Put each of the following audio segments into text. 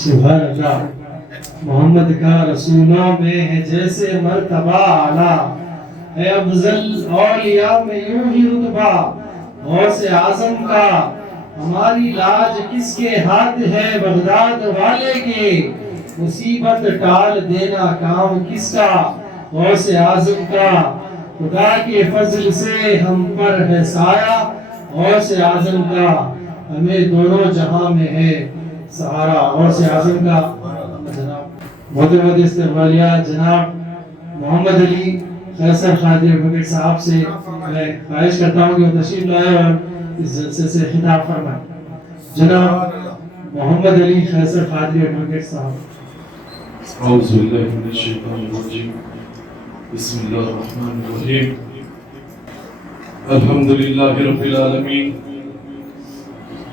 سبحان اللہ. محمد کا رسولوں میں ہے جیسے مرتبہ اعلیٰ، ہے افضل اولیاء میں یوں ہی رتبہ. غوث اعظم کا ہماری لاج کس کے ہاتھ ہے، بغداد والے کے مصیبت ٹال دینا کام کس کا. غوث اعظم کا خدا کے فضل سے ہم پر ہے سایہ، غوث اعظم کا ہمیں دونوں جہاں میں ہے سہارا. غوث اعظم کا جناب محترم استقبالیہ جناب محمد علی قیصر قادری ایڈوکیٹ صاحب سے میں خواہش کرتا ہوں کہ وہ تشریف لائے اور اس جلسے سے خطاب فرمائیں. جناب محمد علی قیصر قادری ایڈوکیٹ صاحب. اعوذ باللہ من الشیطان الرجیم، بسم اللہ الرحمن الرحیم. الحمدللہ رب العالمین،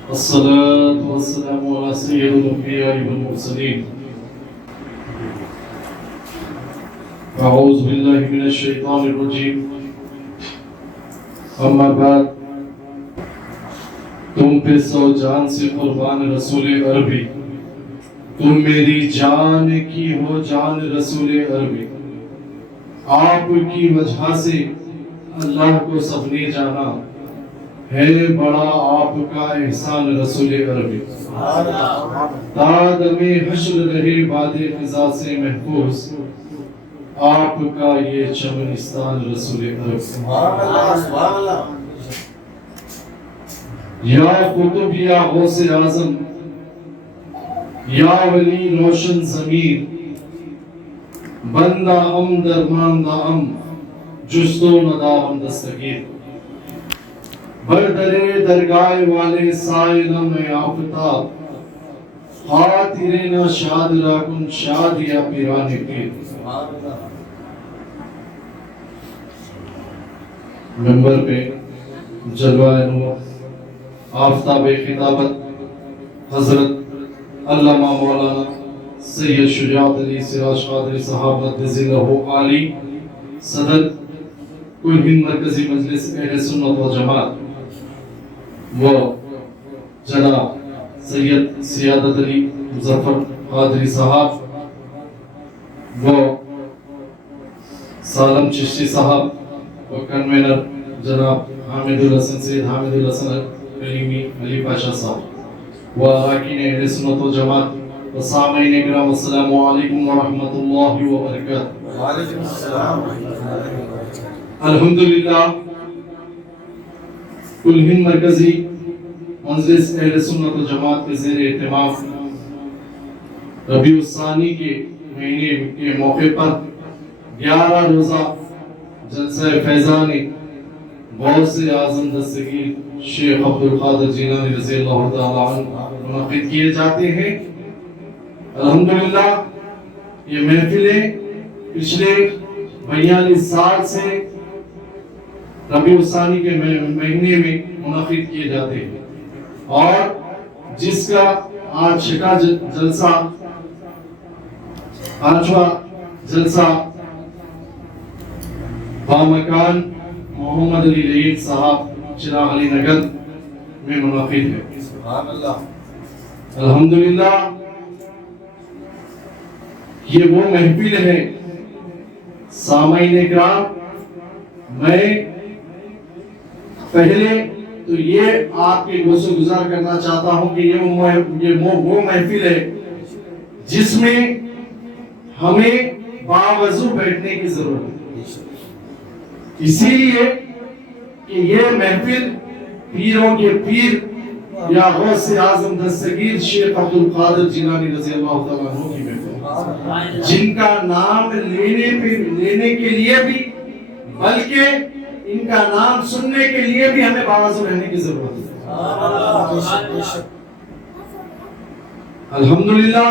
الصلاة والسلام علی سید الانبیاء والمرسلین. اعوذ باللہ من الشیطان الرجیم، اما بعد. تم پہ 100 جان سے قربان رسول عربی، تم میری جان کی ہو جان رسول عربی. آپ کی وجہ سے اللہ کو سب نے جانا، ہے بڑا آپ کا احسان رسول عربی. تادم حشر رہے باد فضا سے محفوظ، آپ کا یہ چمنستان رسول عربی. یا قطب یا غوث اعظم، یا ولی روشن ضمیر، بندہ ام درماندہ ام، جستو ندہ ہم دستگیر. بردرے درگاہ والے سائلم آفتاب، خاطر نہ شاد راکن شاد یا پیران پیر. ممبر پہ جلوہ نور آفتاب خطابت حضرت علامہ مولانا سید شجاعت علی سراج قادری صاحب قدس اللہ علی، صدر کل ہند مرکزی مجلس اہل سنت و جماعت، وہ جناب سید سیادت علی مظفر قادری صاحب، وہ سالم چشتی صاحب، وہ کنوینر جناب حامد الحسن سید حامد الحسن کلیمی علی پاشا صاحب، و اراکین اہل سنت و جماعت و سامعین اکرام، السلام علیکم ورحمۃ اللہ وبرکاتہ. وعلیکم السلام. الحمدللہ کل ہند مرکزی مجلس اہل سنت و جماعت کے زیر اہتمام ربیع الثانی کے مہینے کے موقع پر 11 روزہ جلسہ فیضان غوث اعظم دستگیر شیخ عبدالقادر جیلانی رضی اللہ تعالیٰ عنہ منعقد کیے جاتے ہیں. الحمدللہ یہ محفلیں پچھلے 42 سال سے ربیع الثانی کے مہینے میں منعقد کیے جاتے ہیں، اور جس کا آج چھٹا جلسہ، 5واں جلسہ بامکان محمد علی لعید صاحب چراغ علی نگر میں منعقد ہے. سبحان اللہ. الحمدللہ یہ وہ محفل ہے. سامعین اکرام، میں پہلے تو یہ آپ کے گوش گزار کرنا چاہتا ہوں کہ یہ وہ محفل ہے جس میں ہمیں باوضو بیٹھنے کی ضرورت ہے. اسی لیے کہ یہ محفل پیروں کے پیر یا غوث اعظم دستگیر شیخ عبدالقادر جیلانی رضی اللہ تعالیٰ عنہ کی محفل ہے، جن کا نام لینے کے لیے بھی، بلکہ ان کا نام سننے کے لیے بھی ہمیں باوضو رہنے کی ضرورت ہے. الحمدللہ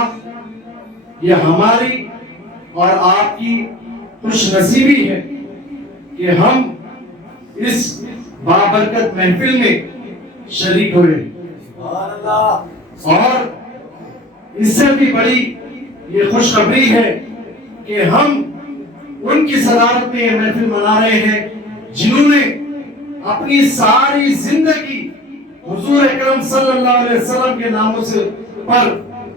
یہ ہماری اور آپ کی خوش نصیبی ہے کہ ہم اس بابرکت محفل میں شریک ہوئے، اور اس سے بھی بڑی یہ خوشخبری ہے کہ ہم ان کی صدارت میں یہ محفل منا رہے ہیں جنہوں نے اپنی ساری زندگی حضور اکرم صلی اللہ علیہ وسلم کے ناموں سے پر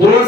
2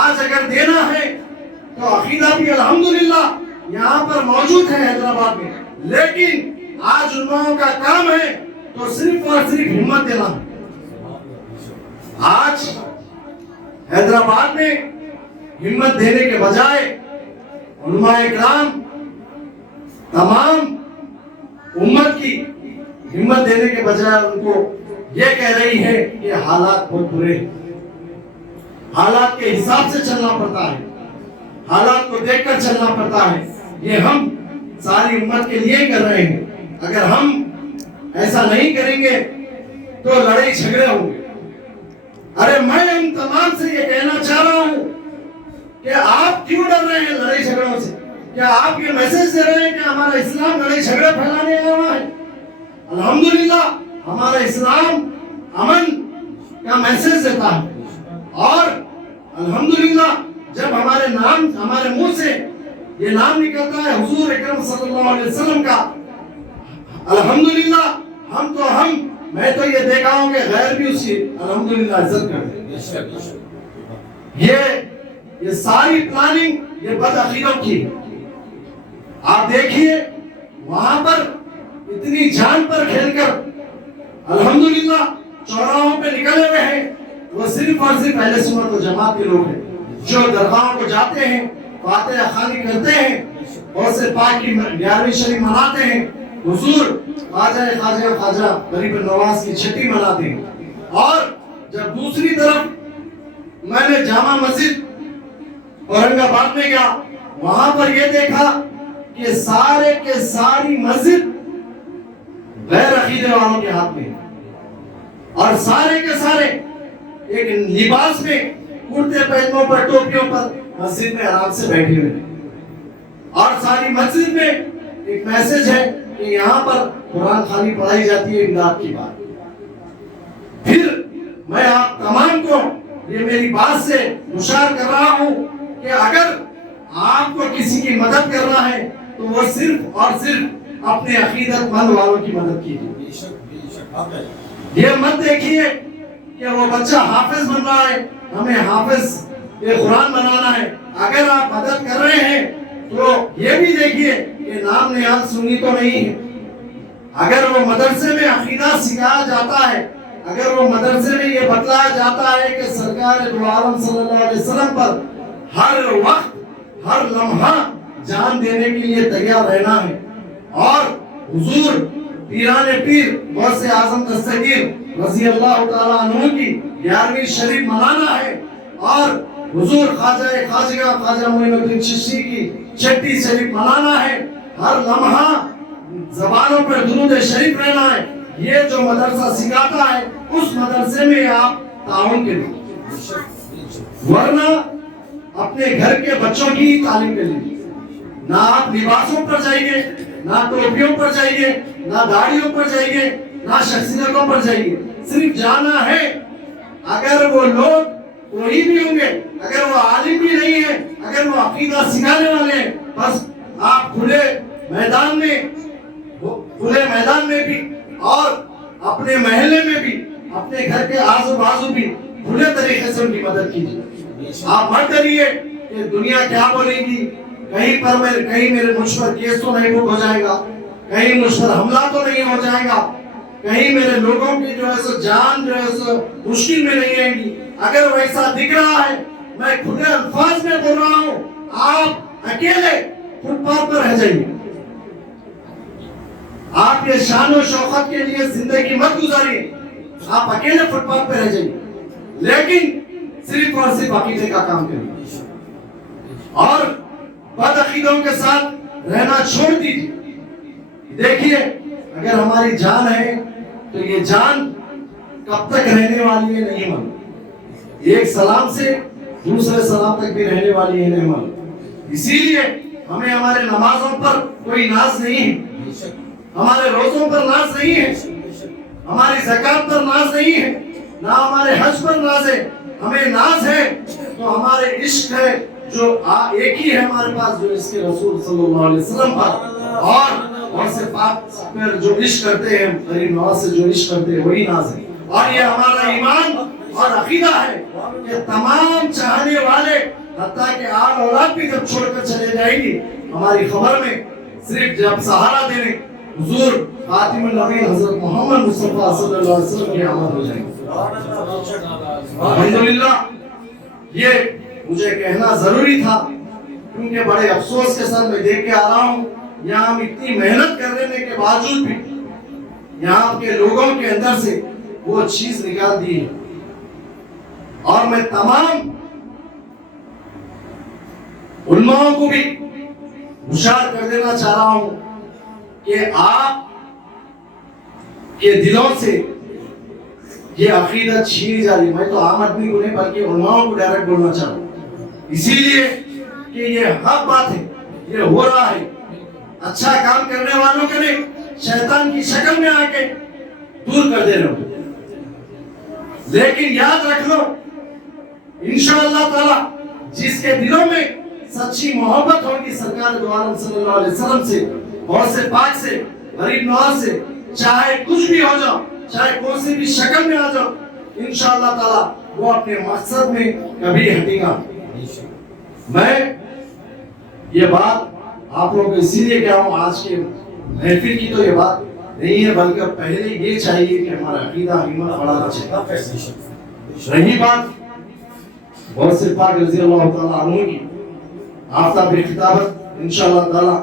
آج اگر دینا ہے تو عقیدہ بھی الحمدللہ یہاں پر موجود ہے حیدرآباد میں، لیکن آج علماؤں کا کام ہے تو صرف اور صرف ہمت دینا ہے۔ آج حیدرآباد میں ہمت دینے کے بجائے علماء اکرام تمام امت کی ہمت دینے کے بجائے ان کو یہ کہہ رہی ہے کہ حالات بہت برے ہیں، حالات کے حساب سے چلنا پڑتا ہے، حالات کو دیکھ کر چلنا پڑتا ہے۔ یہ ہم ساری امت کے لیے کر رہے ہیں، اگر ہم ایسا نہیں کریں گے تو لڑائی جھگڑے ہوں گے۔ ارے میں ان تمام سے یہ کہنا چاہ رہا ہوں کہ آپ کیوں ڈر رہے ہیں لڑائی جھگڑوں سے؟ کیا آپ یہ میسج دے رہے ہیں کہ ہمارا اسلام لڑائی جھگڑے پھیلانے آیا ہوا ہے؟ الحمدللہ ہمارا اسلام امن کا میسج دیتا ہے، اور الحمدللہ جب ہمارے منہ سے یہ نام نکلتا ہے حضور اکرم صلی اللہ علیہ وسلم کا، الحمدللہ میں تو یہ دیکھا ہوں کہ غیر بھی اسی الحمدللہ عزت کرتے ہیں۔ یہ ساری پلاننگ یہ بد عقیدوں کی۔ آپ دیکھیے وہاں پر اتنی جان پر کھیل کر الحمدللہ چوراہوں پہ نکلے ہوئے ہیں، وہ صرف اور صرف اہل سنت و جماعت کے لوگ ہیں جو درگاہوں کو جاتے ہیں، فاتحہ خوانی کرتے ہیں، اور سے پاک کی 11ویں شریف مناتے ہیں، حضور خواجہ غریب نواز کی چھٹی مناتے ہیں۔ اور جب دوسری طرف میں نے جامع مسجد اورنگ آباد میں گیا، وہاں پر یہ دیکھا کہ سارے کے ساری مسجد غیر عقیدے والوں کے ہاتھ میں، اور سارے کے سارے ایک لباس میں کرتے پائجاموں پر ٹوپیوں پر مسجد میں آرام سے بیٹھے ہوئے، اور ساری مسجد میں ایک میسج ہے کہ یہاں پر قرآن خوانی پڑھائی جاتی ہے امداد کی بات۔ پھر میں آپ تمام کو یہ میری بات سے ہشیار کر رہا ہوں کہ اگر آپ کو کسی کی مدد کرنا ہے تو وہ صرف اور صرف اپنے عقیدت مند والوں کی مدد کیجیے۔ یہ مت دیکھیے کہ وہ بچہ حافظ بن رہا ہے، ہمیں حافظ قرآن بنانا ہے۔ اگر آپ مدد کر رہے ہیں تو یہ بھی دیکھیے کہ نام نہاد سنی تو نہیں ہے۔ اگر وہ مدرسے میں عقیدہ سکھایا جاتا ہے، اگر وہ مدرسے میں یہ بتلایا جاتا ہے کہ سرکار دو عالم صلی اللہ علیہ وسلم پر ہر وقت ہر لمحہ جان دینے کے لیے تیار رہنا ہے، اور حضور پیران پیر غوث اعظم دستگیر رضی اللہ تعالیٰ عنہ کی 11ویں شریف منانا ہے، اور حضور خواجہ معین الدین چشتی کی 6 شریف منانا ہے، ہر لمحہ زبانوں پر درود شریف رہنا ہے۔ یہ جو مدرسہ سکھاتا ہے اس مدرسے میں آپ تعاون کے لیے، ورنہ اپنے گھر کے بچوں کی تعلیم کے لیے نہ آپ لباسوں پر جائیے، نہ ٹوپیوں پر جائیے، نہ داڑھیوں پر جائیے، نہ شخصیتوں پر جائیے، صرف جانا ہے۔ اگر وہ لوگ کوئی بھی ہوں گے، اگر وہ عالم بھی نہیں ہے، اگر وہ عقیدہ سکھانے والے ہیں، بس آپ کھلے میدان میں بھی اور اپنے محلے میں بھی، اپنے گھر کے آزو بازو بھی کھلے طریقے سے ان کی مدد کیجیے۔ آپ مت ڈریے کہ دنیا کیا بولے گی، کہیں مجھ پر کیس تو نہیں بک ہو جائے گا، کہیں مجھ پر حملہ تو نہیں ہو جائے گا، کہیں میرے لوگوں کی جو ہے سو جان جو ہے سو مشکل میں نہیں آئے گی۔ اگر ویسا دکھ رہا ہے، میں کھلے الفاظ میں بول رہا ہوں، آپ اکیلے فٹ پاتھ پر رہ جائیے۔ آپ یہ شان و شوکت کے لیے زندگی مت گزاریے، آپ اکیلے فٹ پاتھ پہ رہ جائیے، لیکن صرف اور صرف عقیدے کا کام کریں، اور بد عقیدوں کے ساتھ رہنا چھوڑ دیجیے۔ دیکھیے اگر ہماری جان ہے تو یہ جان کب تک رہنے والی ہے نہیں معلوم، ایک سلام سے دوسرے سلام تک بھی رہنے والی ہے نہیں معلوم۔ اسی لیے ہمیں ہمارے نمازوں پر کوئی ناز نہیں ہے، ہمارے روزوں پر ناز نہیں ہے، ہماری زکات پر ناز نہیں ہے، نہ ہمارے حج پر ناز ہے۔ ہمیں ناز ہے تو ہمارے عشق ہے جو ایک ہی ہے ہمارے پاس، جو اس کے رسول صلی اللہ علیہ وسلم پر اور سے پاک پر جو عشق کرتے ہیں، غریب نواز سے جو عشق کرتے ہیں، وہی ناز ہے، اور یہ ہمارا ایمان اور عقیدہ ہے۔ کہ تمام چاہنے والے حتیٰ کہ آل اولاد بھی جب چھوڑ کر چلے جائیں گی، ہماری خبر میں صرف جب سہارا دینے حضور خاتم النبی حضرت محمد مصطفیٰ صلی اللہ علیہ وسلم کی آمد ہو جائیں گی۔ الحمدللہ یہ مجھے کہنا ضروری تھا، کیونکہ بڑے افسوس کے ساتھ میں دیکھ کے آ رہا ہوں یہاں ہم اتنی محنت کرنے کے باوجود بھی یہاں کے لوگوں کے اندر سے وہ چیز نکال دی ہے۔ اور میں تمام علماء کو بھی ہوشیار کر دینا چاہ رہا ہوں کہ آپ کے دلوں سے یہ عقیدت چھینی جا رہی۔ میں تو عام آدمی کو نہیں بلکہ علماء کو ڈائریکٹ بولنا چاہتا ہوں، اسی لیے کہ یہ حق بات ہے، یہ ہو رہا ہے۔ اچھا کام کرنے والوں کے لیے شیطان کی شکل میں آ کے دور کر دے رہے ہو، لیکن یاد رکھ لو انشاءاللہ تعالی جس کے دلوں میں سچی محبت ہوگی سرکار دو عالم صلی اللہ علیہ وسلم سے، غوث پاک سے، غریب نواز سے، چاہے کچھ بھی ہو جاؤ، چاہے کون سی بھی شکل میں آ جاؤ، انشاءاللہ تعالی وہ اپنے مقصد میں کبھی ہٹے گا۔ میں یہ بات آپ لوگوں کو اسی لیے کہا ہوں، آج کے محفل کی تو یہ بات نہیں ہے، بلکہ پہلے یہ چاہیے کہ ہمارا عقیدہ ہمت بڑھانا چاہیے۔ رہی بات غوث پاک رضی اللہ تعالیٰ عنہ کی، آفتاب خطابت انشاءاللہ تعالی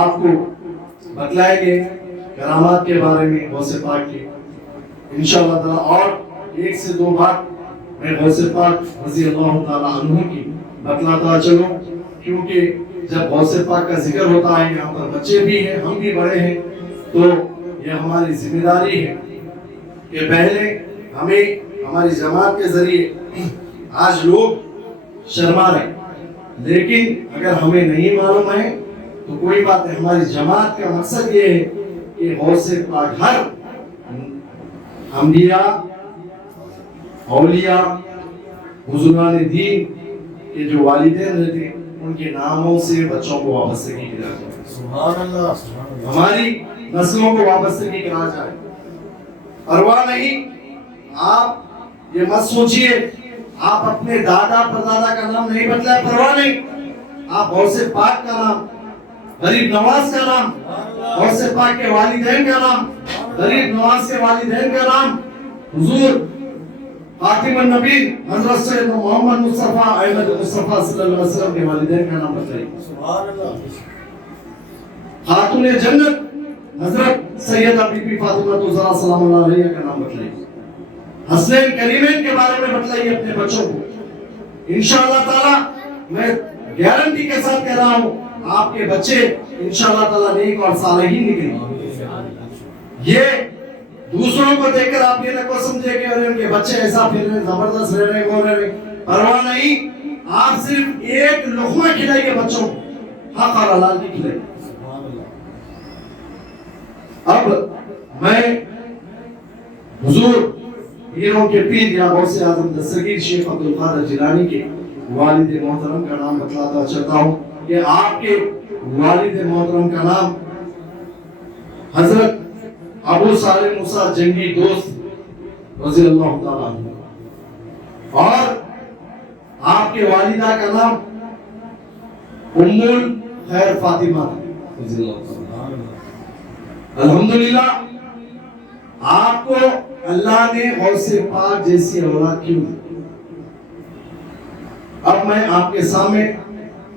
آپ کو بتلائیں گے کرامات کے بارے میں غوث پاک کے انشاءاللہ تعالی، اور ایک سے دو بات میں غوث پاک رضی اللہ تعالیٰ عنہ کی بتلاتا چلوں، کیونکہ جب غوث پاک کا ذکر ہوتا ہے یہاں پر بچے بھی ہیں، ہم بھی بڑے ہیں، تو یہ ہماری ذمہ داری ہے کہ پہلے ہمیں ہماری جماعت کے ذریعے آج لوگ شرما رہے، لیکن اگر ہمیں نہیں معلوم ہے تو کوئی بات نہیں۔ ہماری جماعت کا مقصد یہ ہے کہ غوث پاک ہر انبیاء، اولیاء، حضوران دین کے جو والدین رہتے ان کے ناموں سے بچوں کو وابستگی کرا جائے، سبحان اللہ، ہماری نسلوں کو وابستگی کرا جائے۔ پرواہ نہیں، آپ یہ مت سوچئے آپ اپنے دادا پردادا کا نام نہیں بتلایا، پرواہ نہیں، آپ غوث پاک کا نام، غریب نواز کا نام، غوث پاک کے والدین کا نام، غریب نواز کے والدین کا نام، حضور خاتم النبی حضرت سید محمد مصطفیٰ احمد مصطفیٰ صلی اللہ علیہ وسلم کے والدین کا نام بتلائیے، سبحان اللہ۔ خاتون جنت حضرت سیدہ بی بی فاطمہ الزہرا سلام اللہ علیہ کا نام بتلائیے، حسنین کریمین کے بارے میں بتلائیے اپنے بچوں کو۔ انشاءاللہ تعالی میں گارنٹی کے ساتھ کہہ رہا ہوں آپ کے بچے انشاءاللہ تعالی نیک اور صالحین نکلیں گے۔ یہ دوسروں کو دیکھ کر آپ یہ نہ کو سمجھے کہ ان کے بچے ایسا پھر رہے، زبردست رہ رہے، وہ رہ رہے، پرواہ نہیں، آپ صرف ایک لقمہ کھلائیے بچوں کو، حق اور حلال کی کھلائیے۔ اب میں حضور پیروں کے پیر یا غوث اعظم دستگیر شیخ عبدالقادر جیلانی کے والد محترم کا نام بتلاتا چاہتا ہوں کہ آپ کے والد محترم کا نام حضرت ابو صالح موسیٰ جنگی دوست رضی اللہ تعالیٰ عنہ، اور آپ کے والدہ کا نام ام الخیر فاطمہ رضی اللہ تعالیٰ عنہ۔ الحمدللہ آپ کو اللہ نے غوث پاک جیسی اولاد کیوں دی؟ اب میں آپ کے سامنے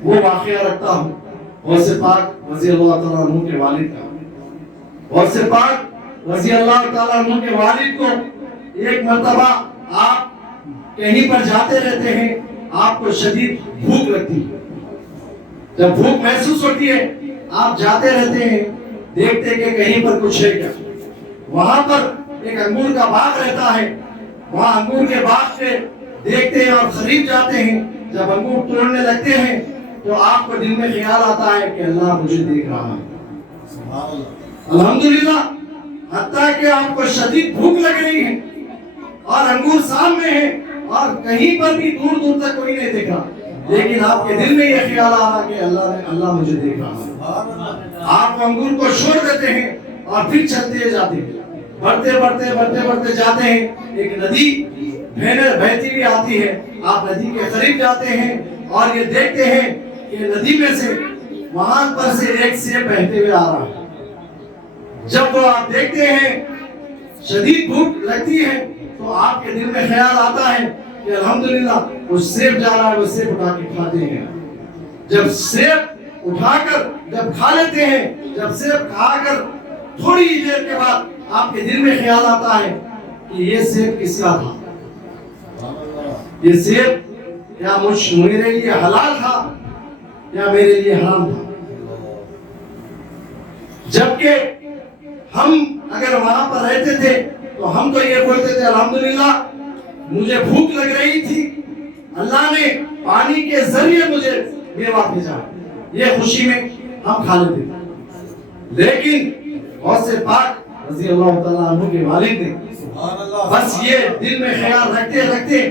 وہ واقعہ رکھتا ہوں غوث پاک رضی اللہ تعالیٰ عنہ کے والد کا۔ غوث پاک رضی اللہ تعالیٰ عنہ کے والد کو ایک مرتبہ آپ کہیں پر جاتے رہتے ہیں، آپ کو شدید بھوک لگتی ہے، جب بھوک محسوس ہوتی ہے آپ جاتے رہتے ہیں، دیکھتے کہ کہیں پر کچھ ہے کیا۔ وہاں پر ایک انگور کا باغ رہتا ہے، وہاں انگور کے باغ سے دیکھتے ہیں اور خرید جاتے ہیں۔ جب انگور توڑنے لگتے ہیں تو آپ کو دل میں خیال آتا ہے کہ اللہ مجھے دیکھ رہا ہے۔ الحمدللہ حتیٰ کہ آپ کو شدید بھوک لگ رہی ہے اور انگور سامنے ہے اور کہیں پر بھی دور دور تک کوئی نہیں دیکھ رہا، لیکن آپ کے دل میں یہ خیال آ رہا کہ اللہ مجھے دیکھ رہا ہے۔ آپ انگور کو چھوڑ دیتے ہیں اور پھر چلتے جاتے ہیں، بڑھتے بڑھتے بڑھتے بڑھتے جاتے ہیں، ایک ندی بہنیں بہتی ہوئی آتی ہے، آپ ندی کے قریب جاتے ہیں اور یہ دیکھتے ہیں کہ ندی میں سے وہاں پر سے ایک سیب بہتے ہوئے آ رہا ہے۔ جب وہ آپ دیکھتے ہیں، شدید بھوک لگتی ہے، تو آپ کے دل میں خیال آتا ہے کہ الحمدللہ وہ سیب جا رہا ہے، وہ سیب اٹھا کے کھاتے ہیں۔ جب سیب اٹھا کر جب کھا لیتے ہیں، جب سیب کھا کر تھوڑی دیر کے بعد آپ کے دل میں خیال آتا ہے کہ یہ سیب کس کا تھا؟ یہ سیب یا میرے لیے حلال تھا یا میرے لیے حرام تھا؟ جبکہ ہم اگر وہاں پر رہتے تھے تو ہم تو یہ بولتے تھے الحمدللہ مجھے بھوک لگ رہی تھی، اللہ نے پانی کے ذریعے مجھے میوہ بھیجا، یہ خوشی میں ہم کھا لیتے تھے۔ لیکن غوث پاک رضی اللہ تعالیٰ عنہ کے والد نے بس یہ دل میں خیال رکھتے رکھتے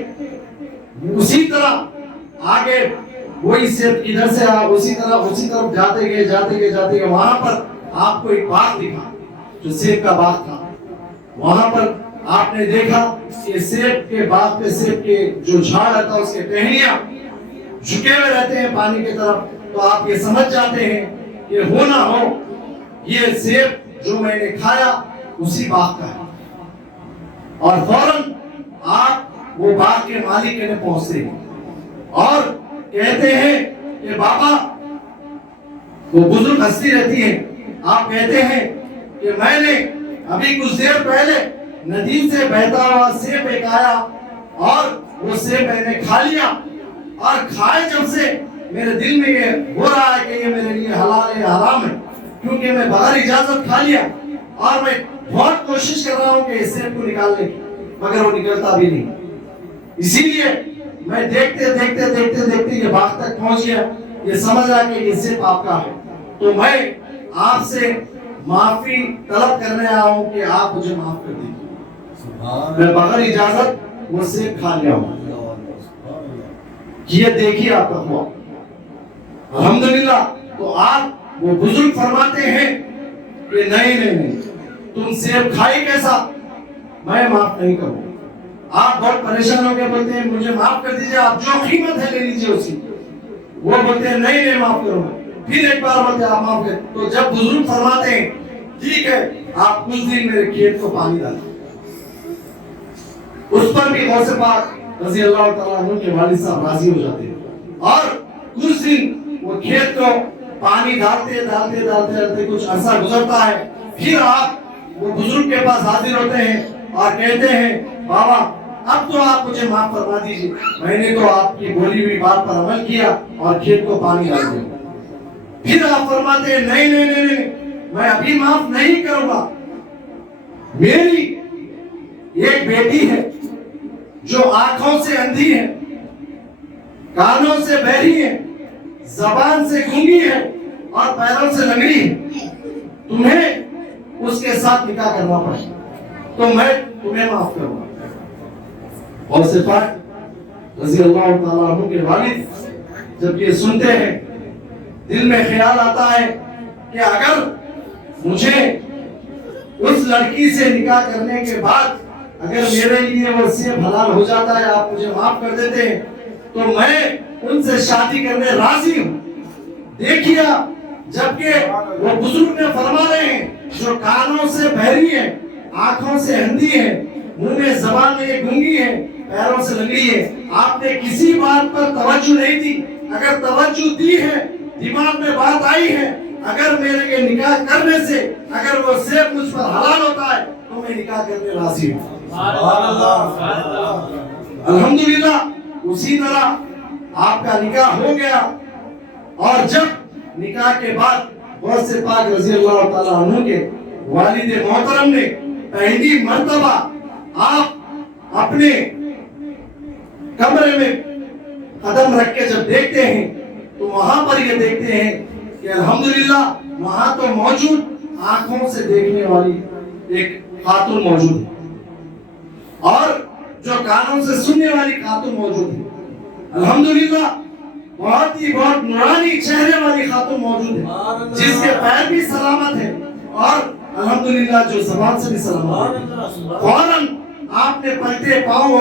اسی طرح آگے وہی سیب ادھر سے اسی طرف جاتے گئے وہاں پر آپ کو ایک باغ دکھا جو سیب کا باغ تھا۔ وہاں پر آپ نے دیکھا کہ سیب کے باغ پہ سیب کے جو جھاڑ رہتا اس کے ٹہنیاں جھکے ہوئے رہتے ہیں پانی کی طرف، تو آپ یہ سمجھ جاتے ہیں کہ ہو نہ ہو یہ سیب جو میں نے کھایا اسی باغ کا ہے، اور فوراً آپ وہ باغ کے مالک کے پہنچتے ہیں اور کہتے ہیں کہ بابا، وہ بزرگ ہستی رہتی ہے، آپ کہتے ہیں کہ میں نے ابھی کچھ دیر پہلے ندی سے بہتا ہوا سیب ایک آیا اور وہ سیب میں نے کھا لیا، اور کھائے جب سے میرے دل میں یہ ہو رہا ہے کہ یہ میرے لیے حلال ہے حرام ہے، کیونکہ میں بغیر اجازت کھا لیا، اور میں بہت کوشش کر رہا ہوں کہ اس سیب کو نکالنے کی، مگر وہ نکلتا بھی نہیں۔ اسی لیے میں دیکھتے یہ باغ تک پہنچ گیا، یہ سمجھ رہا کہ یہ سیب آپ کا ہے، تو میں آپ سے معافی طلب کرنے آیا ہوں کہ آپ مجھے معاف کر دیجیے، میں بغیر اجازت وہ سیب کھا لیا ہوں۔ یہ دیکھیے آپ کا ہوا الحمدللہ۔ تو آپ وہ بزرگ فرماتے ہیں کہ نہیں تم سیب کھائی کیسا، میں معاف نہیں کروں۔ آپ بہت پریشان ہو کے بولتے ہیں مجھے معاف کر دیجئے، آپ جو قیمت ہے لے لیجئے اسی، وہ بولتے ہیں نہیں معاف کروں گا، پھر ایک بار بولتے ہیں آپ معاف کریں۔ تو جب بزرگ فرماتے ہیں ٹھیک ہے آپ کچھ دن میرے کھیت کو پانی ڈالیں، اس پر بھی غوث پاک رضی اللہ تعالیٰ عنہ کے والد صاحب راضی ہو جاتے ہیں، اور کچھ دن وہ کھیت کو پانی ڈالتے کچھ عرصہ گزرتا ہے، پھر آپ وہ بزرگ کے پاس حاضر ہوتے ہیں اور کہتے ہیں بابا اب تو آپ مجھے معاف فرما دیجیے، میں نے تو آپ کی بولی ہوئی بات پر عمل کیا اور کھیت کو پانی ڈال دیا۔ پھر آپ فرماتے ہیں نہیں میں ابھی معاف نہیں کروں گا، میری ایک بیٹی ہے جو آنکھوں سے اندھی ہے، کانوں سے بہری ہے، زبان سے گونگی ہے اور پیروں سے لنگڑی ہے، تمہیں اس کے ساتھ نکاح کرنا پڑے تو میں تمہیں معاف کروں گا۔ غوث پاک رضی اللہ تعالیٰ عنہ کے والد جب یہ سنتے ہیں دل میں خیال آتا ہے کہ اگر مجھے اس لڑکی سے نکاح کرنے کے بعد اگر میرے لیے وہ سیب حلال ہو جاتا ہے، آپ مجھے معاف کر دیتے ہیں، تو میں ان سے شادی کرنے راضی ہوں۔ دیکھیے جبکہ وہ بزرگ نے فرما رہے ہیں جو کانوں سے بہری ہے، آنکھوں سے اندھی ہے، منہ میں زبان میں گونگی ہے، پیروں سے لنگڑی ہے، آپ نے کسی بات پر توجہ نہیں دی۔ اگر توجہ دی ہے، دماغ میں بات آئی ہے، اگر میرے کے نکاح کرنے سے اگر وہ سیب مجھ پر حلال ہوتا ہے تو میں نکاح کرنے راضی ہوں۔ الحمدللہ اسی طرح آپ کا نکاح ہو گیا، اور جب نکاح کے بعد غوث پاک رضی اللہ تعالیٰ عنہ کے والد محترم نے پہلی مرتبہ آپ اپنے کمرے میں قدم رکھ کے جب دیکھتے ہیں تو وہاں پر یہ دیکھتے ہیں کہ الحمدللہ وہاں تو موجود آنکھوں سے دیکھنے والی ایک خاتون موجود ہے اور جو کانوں سے سننے والی خاتون موجود ہے۔ الحمدللہ بہت نورانی چہرے والی خاتون موجود ہے جس کے پیر بھی سلامت ہے اور الحمدللہ جو زبان سے بھی سلامت ہے۔ فوراً آپ نے پلٹے پاؤں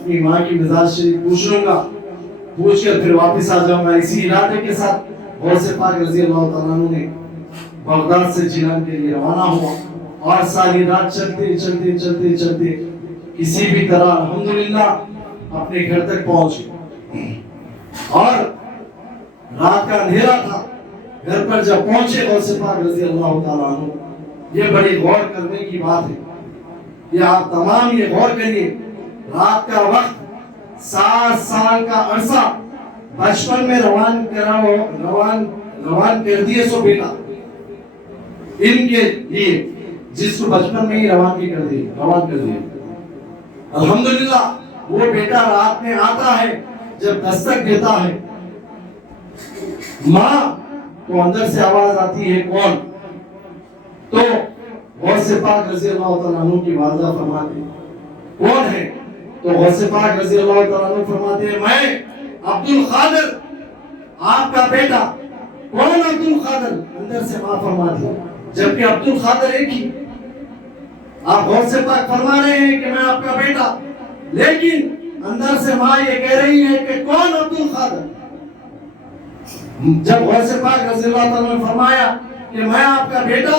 اپنی ماں کی مزاج شریف پوچھ لوں گا، پوچھ کر پھر واپس آ جاؤں گا۔ اسی ارادے کے ساتھ غوث پاک رضی اللہ تعالیٰ عنہ نے بغداد سے جیلان کے لیے روانہ ہوا، اور ساری رات چلتے چلتے چلتے چلتے کسی بھی طرح الحمدللہ اپنے گھر تک پہنچ گئے۔ اور رات کا اندھیرا تھا، گھر پر جب پہنچے غوث پاک رضی اللہ تعالیٰ عنہ، یہ بڑی غور کرنے کی بات ہے، یہ آپ تمام یہ غور کریے، رات کا وقت 7 سال کا عرصہ بچپن میں روان کر دیے سو بیٹا ان کے لیے، جس کو بچپن میں ہی روان کر دیے۔ الحمدللہ وہ بیٹا رات میں آتا ہے، جب دستک دیتا ہے ماں، تو اندر سے آواز آتی ہے کون؟ تو غوث پاک رضی اللہ تعالیٰ عنہ کی والدہ فرماتے ہیں کون ہے؟ تو غوث پاک رضی اللہ تعالیٰ عنہ فرماتے ہیں میں عبد القادر، آپ کا بیٹا۔ کون عبد القادر؟ اندر سے ماں فرماتی ہے، جبکہ عبد القادر ایک ہی، آپ غوث پاک فرما رہے ہیں کہ میں آپ کا بیٹا، لیکن اندر سے ماں یہ کہہ رہی ہے کہ کون عبد القادر؟ جب غوث پاک رضی اللہ تعالیٰ نے فرمایا کہ میں آپ کا بیٹا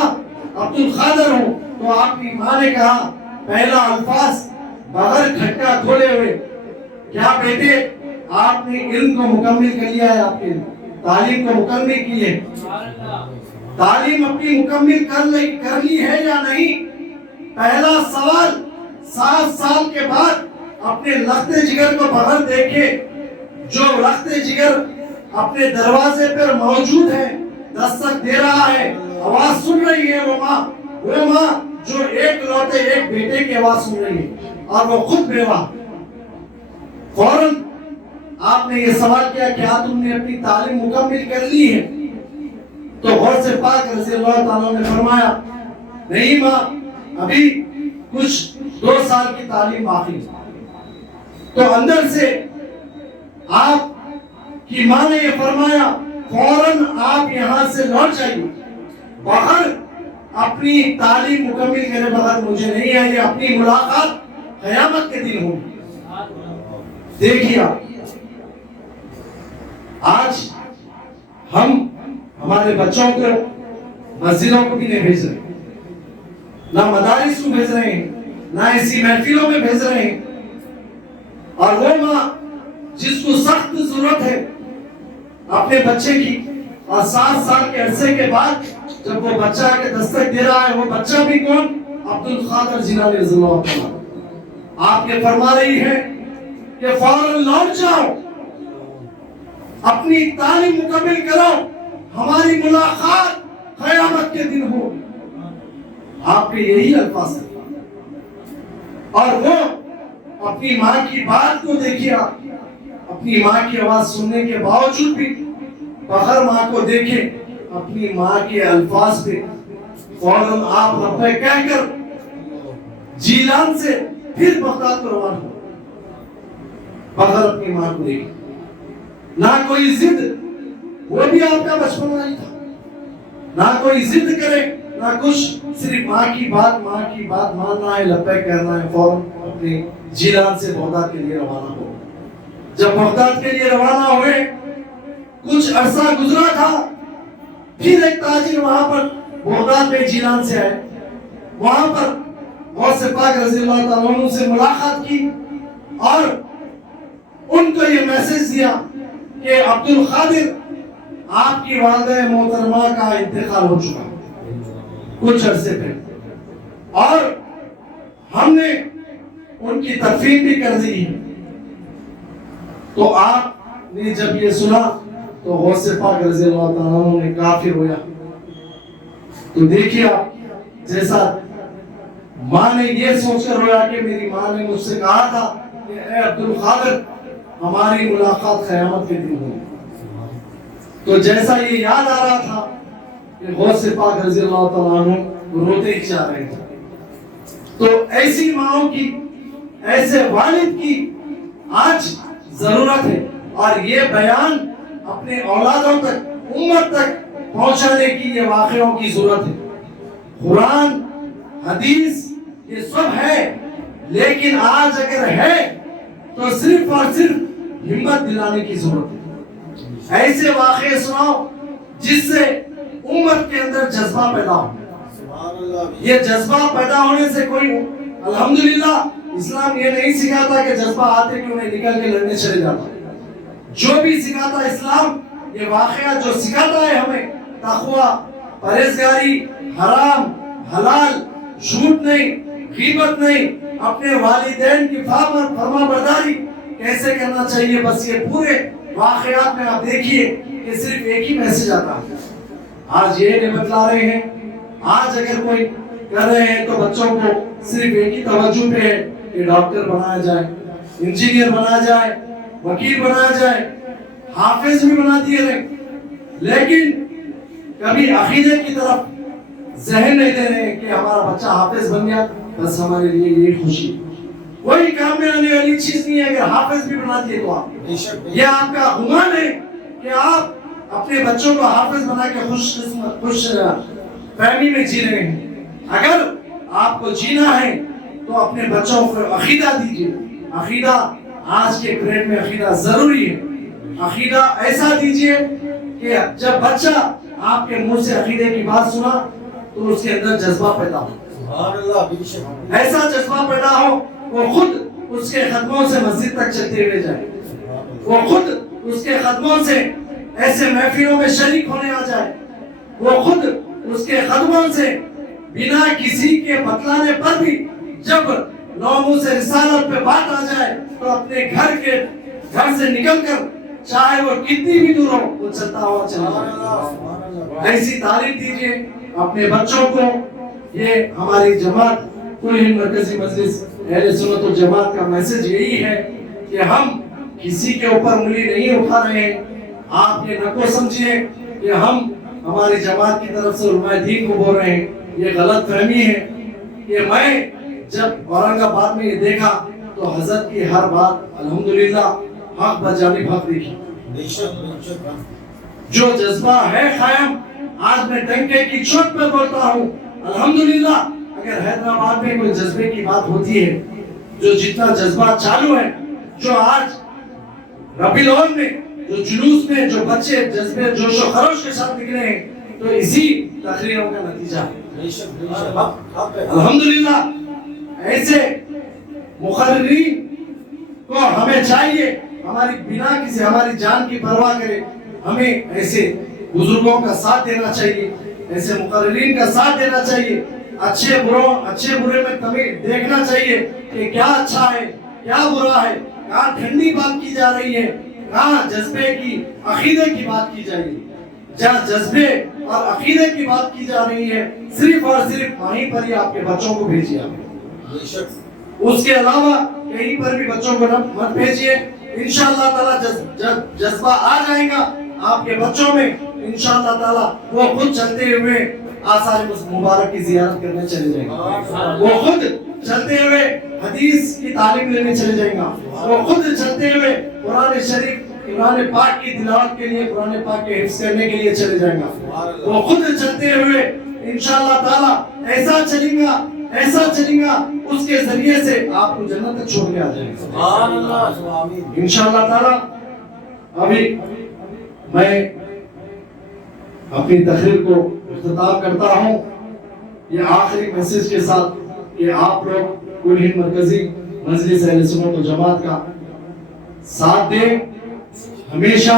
عبد القادر ہوں، تو آپ کی ماں نے کہا پہلا الفاظ بغیر کھٹکا کھولے ہوئے، کیا بیٹے آپ نے علم کو مکمل کر لیا ہے؟ آپ کی تعلیم کو مکمل کی ہے؟ تعلیم اپنی مکمل کر لی ہے یا نہیں؟ پہلا سوال 7 سال کے بعد اپنے لخت جگر کو بغیر دیکھے، جو لخت جگر اپنے دروازے پر موجود ہے، دستک دے رہا ہے، آواز سن رہی ہے، وہ ماں جو ایک لوٹے ایک بیٹے کی آواز سن رہی ہے، اور وہ خود بیوہ۔ فوراً آپ نے یہ سوال کیا کیا تم نے اپنی تعلیم مکمل کر لی ہے؟ تو غوث پاک رضی اللہ تعالیٰ نے فرمایا نہیں ماں، ابھی کچھ 2 سال کی تعلیم باقی ہے۔ تو اندر سے آپ کی ماں نے یہ فرمایا فوراً آپ یہاں سے لوٹ جائیے، بغیر اپنی تعلیم مکمل کرے بغیر مجھے نہیں آئیے، اپنی ملاقات قیامت کے دن ہوگی۔ دیکھیے آج ہم ہمارے بچوں کو مسجدوں کو بھی نہیں بھیج رہے، نہ مدارس کو بھیج رہے ہیں، نہ ایسی محفلوں میں بھیج رہے ہیں، اور وہ ماں جس کو سخت ضرورت ہے اپنے بچے کی، اور 7 سال کے عرصے کے بعد جب وہ بچہ آ کے دستک دے رہا ہے، وہ بچہ بھی کون؟ عبد القادر جیلانی رضی اللہ تعالیٰ۔ آپ یہ فرما رہی ہے کہ فوراً لوٹ جاؤ، اپنی تعلیم مکمل کرو، ہماری ملاقات قیامت کے دن ہو۔ آپ کے یہی الفاظ ہیں، اور وہ اپنی ماں کی بات کو دیکھیے، اپنی ماں کی آواز سننے کے باوجود بھی بغیر ماں کو دیکھے اپنی ماں کے الفاظ پہ فوراً آپ لبیک کہہ کر جیلان سے پھر بغداد کو روانہ ہو، بغیر اپنی ماں کو دیکھے، نہ کوئی ضد، وہ بھی آپ کا بچپن نہیں تھا، نہ کوئی ضد کرے نہ کچھ، صرف ماں کی بات ماننا ہے، لبیک کہنا ہے، فوراً اپنے جیلان سے بغداد کے لیے روانہ ہو۔ جب بغداد کے لیے روانہ ہوئے، کچھ عرصہ گزرا تھا، پھر ایک تاجر وہاں پر بغداد میں جیلان سے آئے، وہاں پر غوث پاک رضی اللہ تعالیٰ عنہ سے ملاقات کی، اور ان کو یہ میسج دیا کہ عبد القادر آپ کی والدہ محترمہ کا انتقال ہو چکا کچھ عرصے پہ، اور ہم نے ان کی تدفین بھی کر دی ہے۔ تو آپ نے جب یہ سنا تو غوث پاک رضی اللہ تعالیٰ عنہ نے کافر ہویا۔ تو دیکھیے آپ، جیسا ماں نے یہ سوچ کر رویا کہ میری ماں نے مجھ سے کہا تھا کہ اے عبد القادر ہماری ملاقات قیامت کے دن ہوگی، تو جیسا یہ یاد آ رہا تھا کہ غوث پاک رضی اللہ تعالیٰ عنہ روتے ہی جا رہے تھے۔ تو ایسی ماں کی، ایسے والد کی آج ضرورت ہے، اور یہ بیان اپنے اولادوں تک، امت تک پہنچانے کی یہ واقعوں کی ضرورت ہے۔ قرآن، حدیث یہ سب ہے، لیکن آج اگر ہے تو تو صرف اور صرف ہمت دلانے کی ضرورت ہے. ایسے واقعے سناؤ جس سے امت کے اندر جذبہ پیدا ہو. یہ جذبہ پیدا ہونے سے کوئی الحمدللہ اسلام یہ نہیں سکھاتا کہ جذبہ آتے کہ انہیں نکل کے لڑنے چلے جاتا. جو بھی سکھاتا اسلام یہ واقعہ جو سکھاتا ہے ہمیں تقوی، پرہیزگاری، حرام حلال، جھوٹ نہیں، غیبت نہیں، اپنے والدین کی فرما برداری کیسے کرنا چاہیے. بس یہ پورے واقعات میں آپ دیکھیے کہ صرف ایک ہی میسج آتا ہے. آج یہ نہیں بتلا رہے ہیں. آج اگر کوئی کر رہے ہیں تو بچوں کو صرف ایک ہی توجہ پہ ہے کہ ڈاکٹر بنایا جائے، انجینئر بنایا جائے، وکیل بنایا جائے، حافظ بھی بنا دیے رہے، لیکن کبھی عقیدے کی طرف ذہن نہیں دے رہے کہ ہمارا بچہ حافظ بن گیا بس ہمارے لیے یہ خوشی. کوئی کام میں آنے والی چیز نہیں ہے اگر حافظ بھی بنا دیے تو آپ یہ آپ کا گمان ہے کہ آپ اپنے بچوں کو حافظ بنا کے خوش فہمی میں جی رہے ہیں. اگر آپ کو جینا ہے تو اپنے بچوں کو عقیدہ دیجیے. عقیدہ آج کے پیریڈ میں عقیدہ ضروری ہے. عقیدہ ایسا دیجیے کہ جب بچہ آپ کے منہ سے عقیدے کی بات سنا تو اس کے اندر جذبہ پیدا ہو. ایسا جذبہ پیدا ہو وہ خود اس کے قدموں سے مسجد تک چلتے ہوئے جائے. وہ خود اس کے قدموں سے ایسے محفلوں میں شریک ہونے آ جائے. وہ خود اس کے قدموں سے بنا کسی کے بتلانے پر بھی جب لوگوں سے رسالت پہ بات آ جائے تو اپنے گھر سے نکل کر چاہے وہ کتنی بھی دور ہو وہ چلتا ہوا چلا جائے. ایسی تعلیم دیجیے اپنے بچوں کو. یہ ہماری جماعت کل ہند مرکزی مجلس اہل سنت والجماعت کا میسج یہی ہے کہ ہم کسی کے اوپر انگلی نہیں اٹھا رہے ہیں. آپ یہ نہ کو سمجھیے کہ ہم ہماری جماعت کی طرف سے علماء دین کو بول رہے ہیں. یہ غلط فہمی ہے کہ میں جب اورنگ آباد میں یہ دیکھا تو حضرت کی ہر بات الحمدللہ حق بجانب حق دیکھی. جو جذبہ ہے قائم آج میں ڈنکے کی چوٹ پہ بولتا ہوں الحمدللہ. اگر حیدرآباد میں کوئی جذبے کی بات ہوتی ہے جو جتنا جذبہ چالو ہے جو آج ربیع الاول میں جو جلوس میں جو بچے جذبے جوش و خروش کے ساتھ نکلے ہیں تو اسی تقریروں کا نتیجہ ہے. الحمدللہ ایسے مقررین کو ہمیں چاہیے ہماری بنا کسی ہماری جان کی پرواہ کرے ہمیں ایسے بزرگوں کا ساتھ دینا چاہیے. ایسے مقررین کا ساتھ دینا چاہیے. اچھے برے میں تمیز دیکھنا چاہیے کہ کیا اچھا ہے کیا برا ہے، کہاں ٹھنڈی بات کی جا رہی ہے، کہاں جذبے کی عقیدے کی بات کی جائے. جہاں جذبے اور عقیدے کی بات کی جا رہی ہے صرف اور صرف وہیں پر ہی آپ کے بچوں کو بھیجیے. اس کے علاوہ کہیں پر بھی بچوں کو مت بھیجیے. انشاءاللہ تعالی جذبہ آ جائے گا آپ کے بچوں میں. انشاءاللہ تعالی وہ خود چلتے ہوئے آثار مبارک کی زیارت کرنے چلے جائیں گے. وہ خود چلتے ہوئے حدیث کی تعلیم لینے چلے جائیں گا. وہ خود چلتے ہوئے قرآن شریف قرآن پاک کی تلاوت کے لیے قرآن پاک کے حفظ کرنے کے لیے چلے جائیں گا. وہ خود چلتے ہوئے انشاءاللہ تعالی ایسا چلیں گا اس کے ذریعے سے آپ کو جنت تک چھوڑ کے آ جائیں گے انشاءاللہ تعالی. ابھی میں اپنی تقریر کو اختتام کرتا ہوں یہ آخری میسج کے ساتھ کہ آپ لوگ کل ہند مرکزی مجلس اہل سنت والجماعت کا ساتھ دیں ہمیشہ.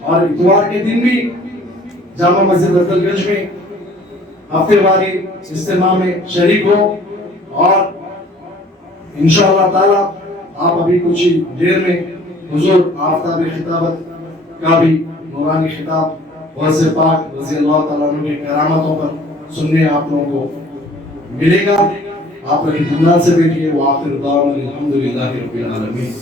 اور اتوار کے دن بھی جامع مسجد افضل گنج میں ہفتے واری اجتماع میں شریک ہو. اور انشاءاللہ تعالی آپ ابھی کچھ ہی دیر میں حضور آفتاب خطابت کا بھی نورانی خطاب غوث پاک رضی اللہ تعالیٰ عنہ کی کرامتوں پر سننے آپ لوگوں کو ملے گا. آپ لوگ اطمینان سے بیٹھیے. وآخر دعوانا الحمدللہ رب العالمین.